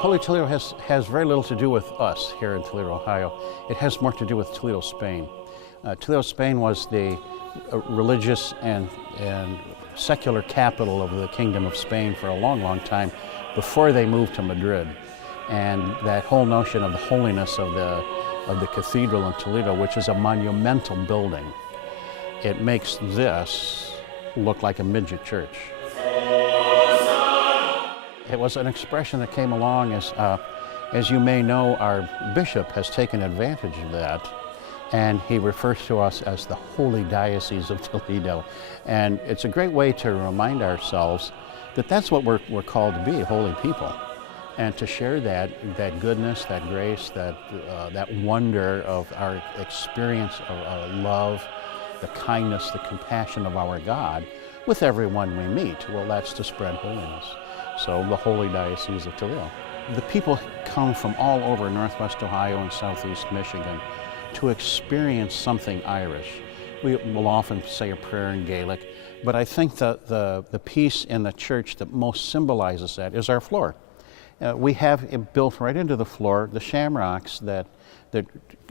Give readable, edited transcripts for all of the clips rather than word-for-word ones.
Holy Toledo has very little to do with us here in Toledo, Ohio. It has more to do with Toledo, Spain. Toledo, Spain was the religious and secular capital of the Kingdom of Spain for a long, long time before they moved to Madrid. And that whole notion of the holiness of the cathedral in Toledo, which is a monumental building, it makes this look like a midget church. It was an expression that came along as you may know, our bishop has taken advantage of that, and he refers to us as the Holy Diocese of Toledo. And it's a great way to remind ourselves that that's what we're called to be, holy people, and to share that goodness, that grace, that wonder of our experience of love, the kindness, the compassion of our God with everyone we meet. Well, that's to spread holiness. So the Holy Diocese of Toledo. The people come from all over Northwest Ohio and Southeast Michigan to experience something Irish. We will often say a prayer in Gaelic, but I think that the piece in the church that most symbolizes that is our floor. We have it built right into the floor, the shamrocks that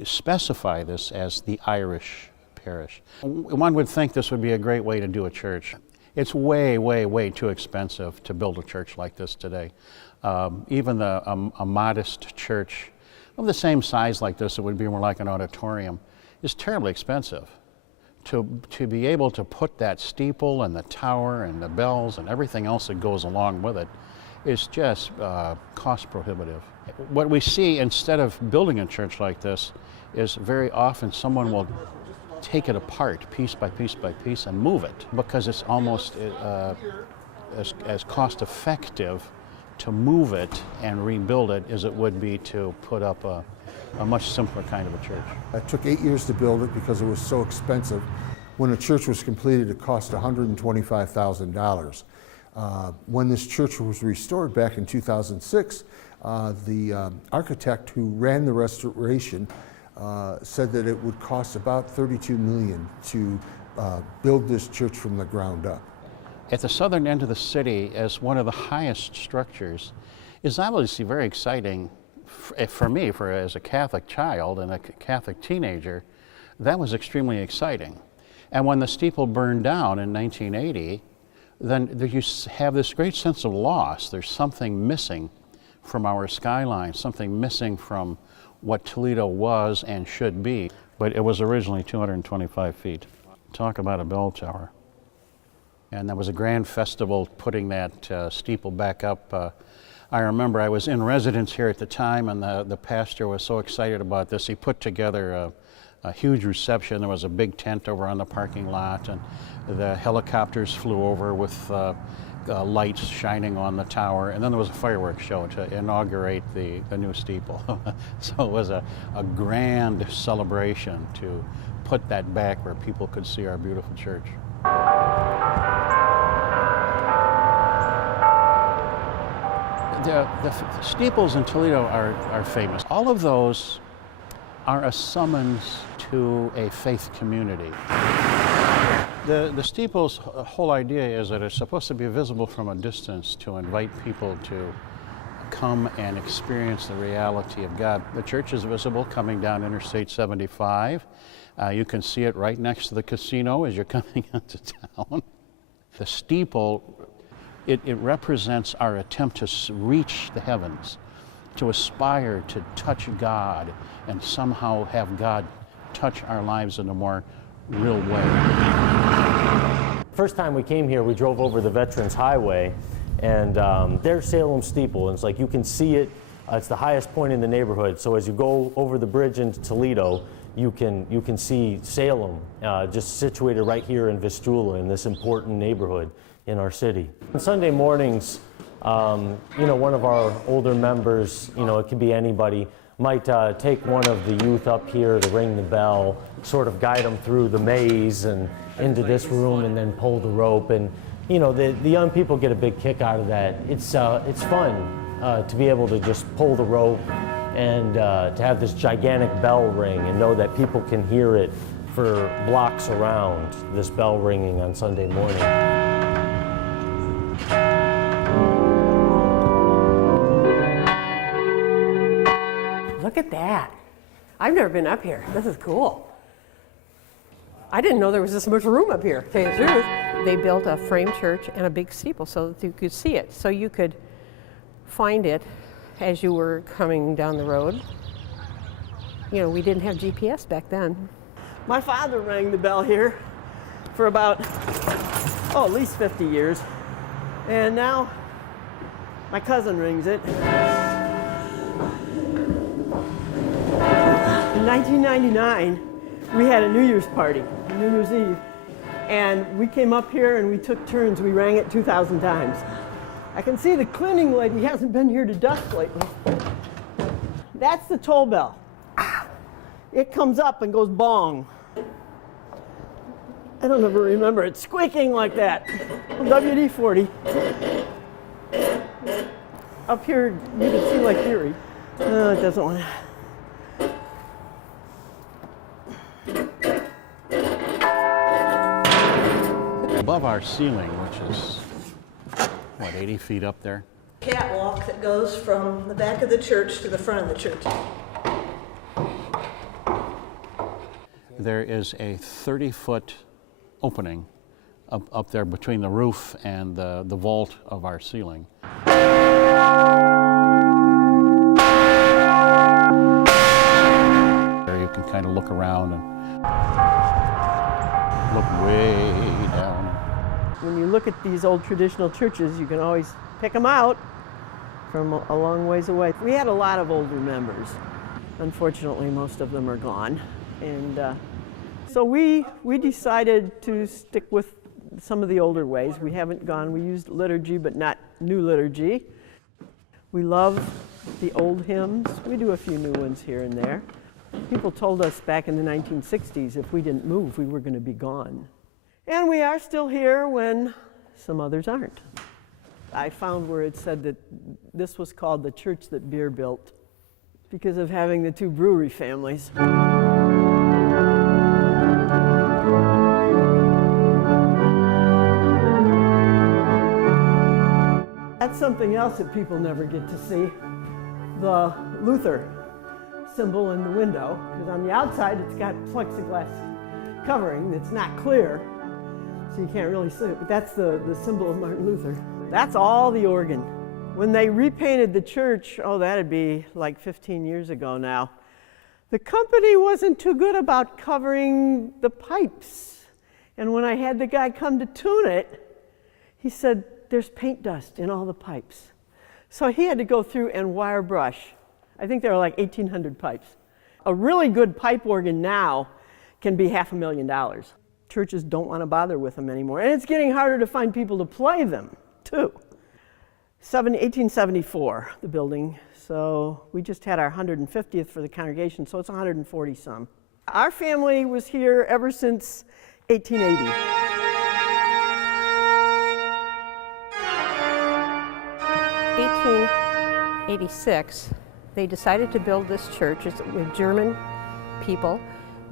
specify this as the Irish parish. One would think this would be a great way to do a church. It's way, way, way too expensive to build a church like this today. Even a modest church of the same size like this, it would be more like an auditorium, is terribly expensive. To be able to put that steeple and the tower and the bells and everything else that goes along with it is just cost prohibitive. What we see instead of building a church like this is very often someone will take it apart piece by piece by piece and move it, because it's almost as cost effective to move it and rebuild it as it would be to put up a much simpler kind of a church. It took 8 years to build it because it was so expensive. When the church was completed, it cost $125,000. When this church was restored back in 2006, the architect who ran the restoration said that it would cost about $32 million to build this church from the ground up. At the southern end of the city, as one of the highest structures, is obviously very exciting for me, as a Catholic child and a Catholic teenager. That was extremely exciting. And when the steeple burned down in 1980, then you have this great sense of loss. There's something missing from our skyline, something missing from what Toledo was and should be. But it was originally 225 feet. Talk about a bell tower. And there was a grand festival putting that steeple back up. I remember I was in residence here at the time, and the pastor was so excited about this. He put together a huge reception. There was a big tent over on the parking lot, and the helicopters flew over with lights shining on the tower, and then there was a fireworks show to inaugurate the new steeple. So it was a grand celebration to put that back where people could see our beautiful church. The steeples in Toledo are famous. All of those are a summons to a faith community. The steeple's whole idea is that it's supposed to be visible from a distance to invite people to come and experience the reality of God. The church is visible coming down Interstate 75. You can see it right next to the casino as you're coming into town. The steeple, it represents our attempt to reach the heavens, to aspire to touch God and somehow have God touch our lives in a more real way. First time we came here, we drove over the Veterans Highway, and there's Salem Steeple, and it's like you can see it. It's the highest point in the neighborhood. So as you go over the bridge into Toledo, you can see Salem, just situated right here in Vistula, in this important neighborhood in our city. On Sunday mornings, one of our older members, it could be anybody, might take one of the youth up here to ring the bell, sort of guide them through the maze and into this room, and then pull the rope. And the young people get a big kick out of that. It's fun to be able to just pull the rope and to have this gigantic bell ring and know that people can hear it for blocks around, this bell ringing on Sunday morning. at that. I've never been up here. This is cool. I didn't know there was this much room up here, to tell you the truth. They built a frame church and a big steeple so that you could see it. So you could find it as you were coming down the road. You know, we didn't have GPS back then. My father rang the bell here for about, at least 50 years. And now my cousin rings it. In 1999, we had a New Year's party, New Year's Eve. And we came up here and we took turns. We rang it 2,000 times. I can see the cleaning lady hasn't been here to dust lately. That's the toll bell. It comes up and goes bong. I don't ever remember it squeaking like that. WD-40. Up here, you can see Lake Erie. No, it doesn't want to. Above our ceiling, which is, 80 feet up there? Catwalk that goes from the back of the church to the front of the church. There is a 30-foot opening up there between the roof and the vault of our ceiling. There you can kind of look around and look way down. When you look at these old traditional churches, you can always pick them out from a long ways away. We had a lot of older members. Unfortunately, most of them are gone. And so we decided to stick with some of the older ways. We haven't gone, we used liturgy, but not new liturgy. We love the old hymns. We do a few new ones here and there. People told us back in the 1960s if we didn't move, we were going to be gone. And we are still here when some others aren't. I found where it said that this was called the church that beer built because of having the two brewery families. That's something else that people never get to see. The Luther symbol in the window, because on the outside it's got plexiglass covering that's not clear, so you can't really see it, but that's the symbol of Martin Luther. That's all the organ. When they repainted the church, that'd be like 15 years ago now, the company wasn't too good about covering the pipes. And when I had the guy come to tune it, he said, there's paint dust in all the pipes. So he had to go through and wire brush. I think there are like 1,800 pipes. A really good pipe organ now can be $500,000. Churches don't want to bother with them anymore. And it's getting harder to find people to play them, too. 1874, the building. So we just had our 150th for the congregation, so it's 140 some. Our family was here ever since 1880. 1886, they decided to build this church. It's with German people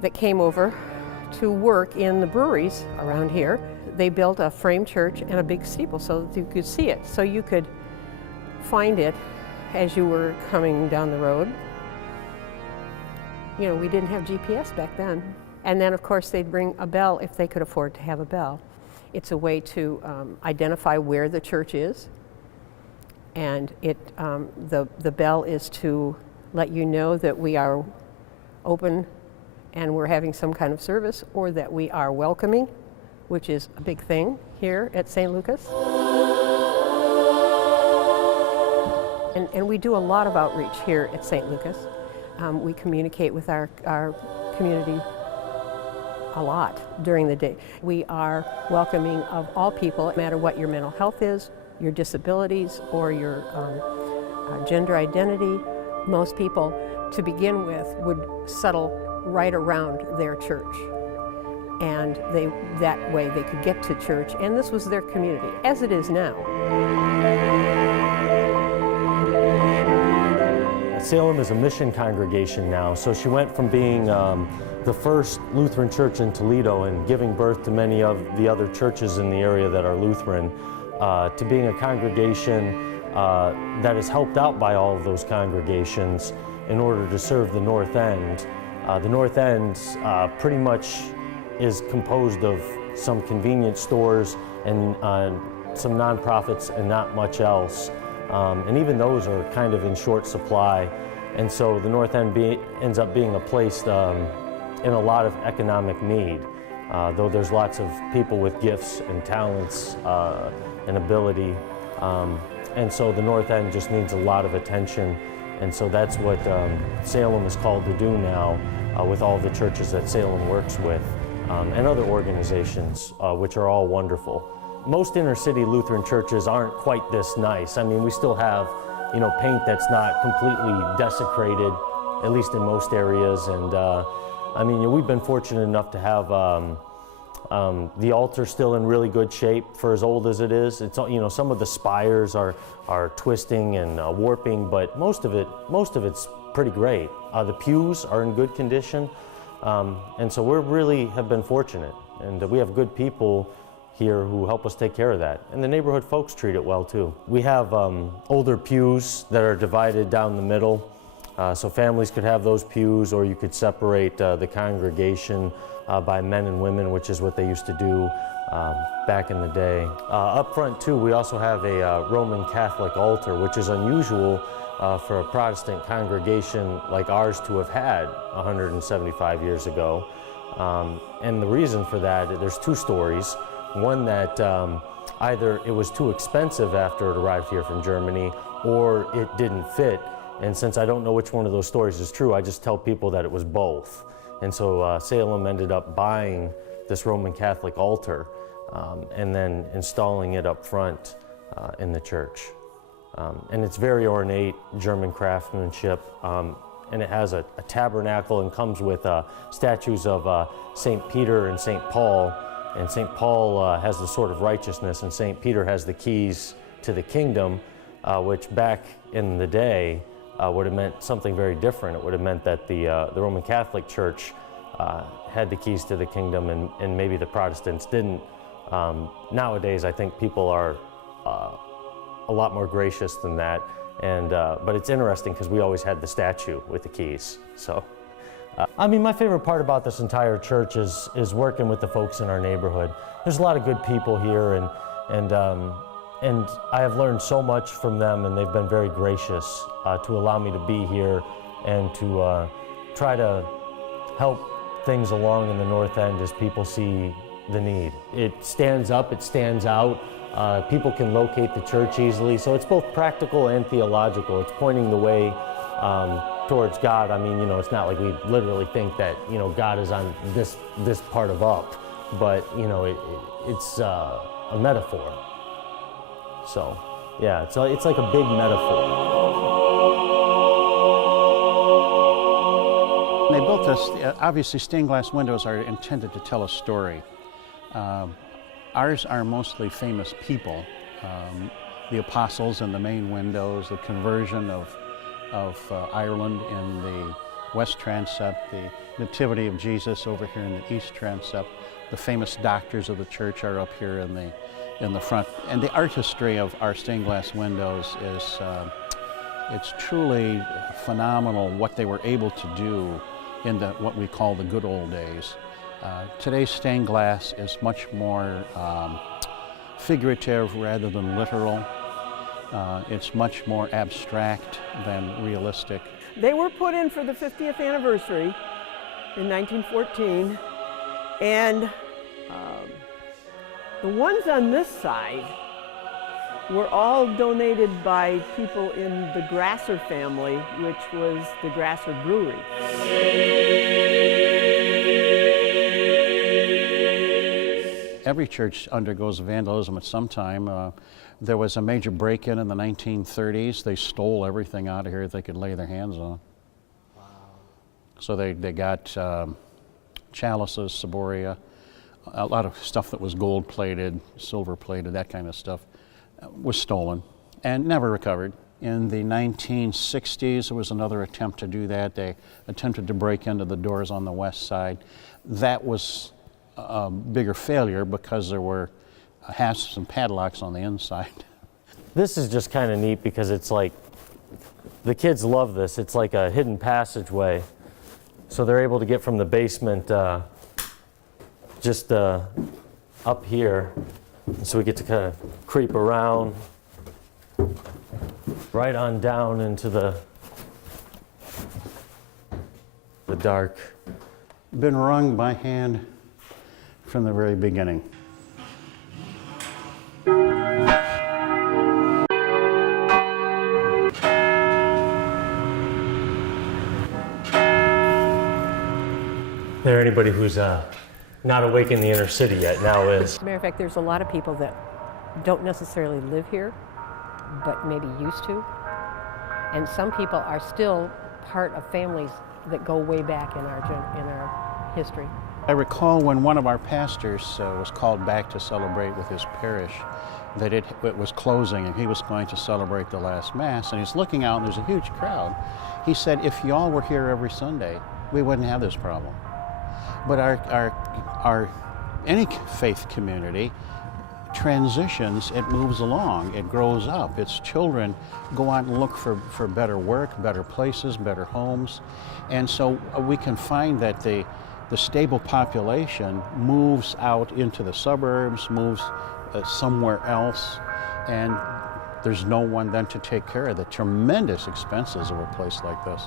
that came over to work in the breweries around here. They built a frame church and a big steeple so that you could see it. So you could find it as you were coming down the road. You know, we didn't have GPS back then. And then, of course, they'd ring a bell if they could afford to have a bell. It's a way to identify where the church is. And the bell is to let you know that we are open and we're having some kind of service, or that we are welcoming, which is a big thing here at St. Lucas. And we do a lot of outreach here at St. Lucas. We communicate with our community a lot during the day. We are welcoming of all people, no matter what your mental health is, your disabilities, or your gender identity. Most people, to begin with, would settle right around their church. And that way they could get to church, and this was their community, as it is now. Salem is a mission congregation now, so she went from being the first Lutheran church in Toledo and giving birth to many of the other churches in the area that are Lutheran, to being a congregation that is helped out by all of those congregations in order to serve the North End. The North End pretty much is composed of some convenience stores and some nonprofits and not much else. And even those are kind of in short supply. And so the North End ends up being a place in a lot of economic need. Though there's lots of people with gifts and talents and ability. And so the North End just needs a lot of attention. And so that's what Salem is called to do now with all the churches that Salem works with and other organizations, which are all wonderful. Most inner city Lutheran churches aren't quite this nice. I mean, we still have, paint that's not completely desecrated, at least in most areas. And I mean, we've been fortunate enough to have the altar still in really good shape for as old as it is. It's, some of the spires are twisting and warping, but most of it's pretty great. The pews are in good condition, and so we really have been fortunate, and we have good people here who help us take care of that. And the neighborhood folks treat it well too. We have older pews that are divided down the middle, so families could have those pews, or you could separate the congregation by men and women, which is what they used to do back in the day. Up front too, we also have a Roman Catholic altar, which is unusual for a Protestant congregation like ours to have had 175 years ago. And the reason for that, there's two stories. One that either it was too expensive after it arrived here from Germany, or it didn't fit. And since I don't know which one of those stories is true, I just tell people that it was both. And so Salem ended up buying this Roman Catholic altar and then installing it up front in the church. And it's very ornate German craftsmanship, and it has a tabernacle and comes with statues of St. Peter and St. Paul. And St. Paul has the sword of righteousness, and St. Peter has the keys to the kingdom, which back in the day would have meant something very different. It would have meant that the Roman Catholic Church had the keys to the kingdom, and maybe the Protestants didn't. Nowadays, I think people are a lot more gracious than that, and but it's interesting because we always had the statue with the keys. So, I mean, my favorite part about this entire church is working with the folks in our neighborhood. There's a lot of good people here, and I have learned so much from them, and they've been very gracious to allow me to be here and to try to help things along in the North End as people see the need. It stands up, it stands out. People can locate the church easily, so it's both practical and theological. It's pointing the way towards God. I mean, it's not like we literally think that, God is on this part of up, but, it's a metaphor. So, yeah, it's like a big metaphor. They built this, obviously stained glass windows are intended to tell a story. Ours are mostly famous people. The apostles in the main windows, the conversion of Ireland in the west transept, the nativity of Jesus over here in the east transept. The famous doctors of the church are up here in the front. And the artistry of our stained glass windows is, it's truly phenomenal what they were able to do in what we call the good old days. Today's stained glass is much more figurative rather than literal. It's much more abstract than realistic. They were put in for the 50th anniversary in 1914, and the ones on this side were all donated by people in the Grasser family, which was the Grasser Brewery. Every church undergoes vandalism at some time. There was a major break-in the 1930s. They stole everything out of here they could lay their hands on. Wow. So they got chalices, ciboria, a lot of stuff that was gold-plated, silver-plated, that kind of stuff was stolen and never recovered. In the 1960s, there was another attempt to do that. They attempted to break into the doors on the west side. That was a bigger failure because there were hasps and padlocks on the inside. This is just kind of neat because it's like The kids love this. It's like a hidden passageway. So they're able to get from the basement just up here. So we get to kind of creep around right on down into the dark. Been wrung by hand from the very beginning. There, anybody who's not awake in the inner city yet now is. As a matter of fact, there's a lot of people that don't necessarily live here, but maybe used to. And some people are still part of families that go way back in our history. I recall when one of our pastors was called back to celebrate with his parish, that it was closing and he was going to celebrate the last Mass, and he's looking out and there's a huge crowd. He said, if y'all were here every Sunday, we wouldn't have this problem. But our any faith community transitions, it moves along, it grows up. Its children go out and look for better work, better places, better homes. And so we can find that the stable population moves out into the suburbs, moves somewhere else, and there's no one then to take care of the tremendous expenses of a place like this.